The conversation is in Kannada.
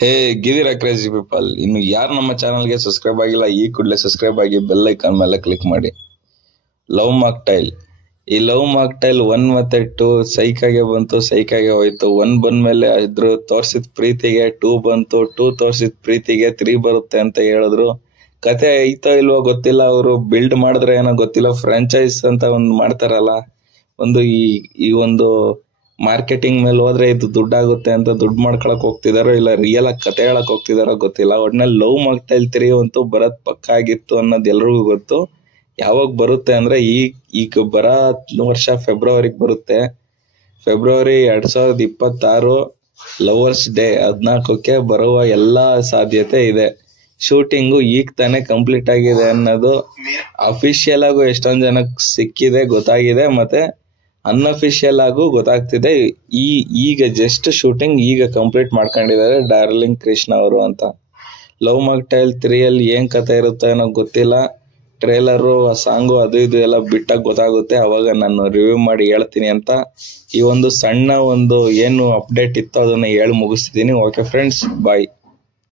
ಹೇ ಗಿವಿರ ಕ್ರೇಜಿ ಪೀಪಲ್, ಇನ್ನು ಯಾರು ನಮ್ಮ ಚಾನಲ್ಗೆ ಸಬ್ಸ್ಕ್ರೈಬ್ ಆಗಿಲ್ಲ ಈ ಕೂಡಲೇ ಸಬ್ಸ್ಕ್ರೈಬ್ ಆಗಿ ಬೆಲ್ ಐಕಾನ್ ಮೇಲೆ ಕ್ಲಿಕ್ ಮಾಡಿ. ಲವ್ ಮಾಕ್ಟೈಲ್, ಈ ಲವ್ ಮಾಕ್ಟೈಲ್ 1 ಮತ್ತೆ 2 ಸೈಕಾಗೆ ಬಂತು, ಸೈಕಾಗೆ ಹೋಯ್ತು. 1 ಬಂದ್ಮೇಲೆ ಇದ್ರು ತೋರ್ಸಿದ ಪ್ರೀತಿಗೆ 2 ಬಂತು, 2 ತೋರ್ಸಿದ ಪ್ರೀತಿಗೆ 3 ಬರುತ್ತೆ ಅಂತ ಹೇಳಿದ್ರು. ಕತೆ ಐತೋ ಇಲ್ವೋ ಗೊತ್ತಿಲ್ಲ, ಅವರು ಬಿಲ್ಡ್ ಮಾಡಿದ್ರೆ ಏನೋ ಗೊತ್ತಿಲ್ಲ. ಫ್ರಾಂಚೈಸ್ ಅಂತ ಒಂದು ಮಾಡ್ತಾರಲ್ಲ, ಒಂದು ಈ ಒಂದು ಮಾರ್ಕೆಟಿಂಗ್ ಮೇಲೆ ಹೋದ್ರೆ ಇದು ದುಡ್ಡಾಗುತ್ತೆ ಅಂತ ದುಡ್ಡು ಮಾಡ್ಕೊಳಕ್ ಹೋಗ್ತಿದಾರೋ ಇಲ್ಲ ರಿಯಲ್ ಆಗಿ ಕತೆ ಹೇಳಕ್ ಹೋಗ್ತಿದಾರೋ ಗೊತ್ತಿಲ್ಲ. ಒಟ್ನಲ್ಲಿ ಲವ್ ಮಾಕ್ಟೈಲ್ 3 ಅಂತೂ ಬರತ್ ಪಕ್ಕ ಆಗಿತ್ತು ಅನ್ನೋದು ಎಲ್ರಿಗೂ ಗೊತ್ತು. ಯಾವಾಗ ಬರುತ್ತೆ ಅಂದ್ರೆ ಈಗ ಬರೋ ವರ್ಷ ಫೆಬ್ರವರಿಗೆ ಬರುತ್ತೆ. ಫೆಬ್ರವರಿ 2026 ಲವರ್ಸ್ ಡೇ 14ಕ್ಕೆ ಬರುವ ಎಲ್ಲಾ ಸಾಧ್ಯತೆ ಇದೆ. ಶೂಟಿಂಗು ಈಗ ತಾನೇ ಕಂಪ್ಲೀಟ್ ಆಗಿದೆ ಅನ್ನೋದು ಅಫಿಷಿಯಲ್ ಆಗು ಎಷ್ಟೊಂದ್ ಜನಕ್ಕೆ ಸಿಕ್ಕಿದೆ, ಗೊತ್ತಾಗಿದೆ. ಮತ್ತೆ ಅನ್ಅಫಿಷಿಯಲ್ ಆಗು ಗೊತ್ತಾಗ್ತಿದೆ. ಈಗ ಜಸ್ಟ್ ಶೂಟಿಂಗ್ ಈಗ ಕಂಪ್ಲೀಟ್ ಮಾಡ್ಕೊಂಡಿದ್ದಾರೆ ಡಾರ್ಲಿಂಗ್ ಕೃಷ್ಣ ಅವರು ಅಂತ. ಲವ್ ಮಾಕ್ಟೈಲ್ 3 ಅಲ್ಲಿ ಏನ್ ಕತೆ ಇರುತ್ತೆ ಅನ್ನೋ ಗೊತ್ತಿಲ್ಲ. ಟ್ರೇಲರು, ಸಾಂಗು ಅದು ಇದು ಎಲ್ಲ ಬಿಟ್ಟಾಗ ಗೊತ್ತಾಗುತ್ತೆ, ಅವಾಗ ನಾನು ರಿವ್ಯೂ ಮಾಡಿ ಹೇಳ್ತೀನಿ ಅಂತ. ಈ ಒಂದು ಸಣ್ಣ ಏನು ಅಪ್ಡೇಟ್ ಇತ್ತು ಅದನ್ನ ಹೇಳಿ ಮುಗಿಸ್ತಿದ್ದೀನಿ. ಓಕೆ ಫ್ರೆಂಡ್ಸ್, ಬಾಯ್.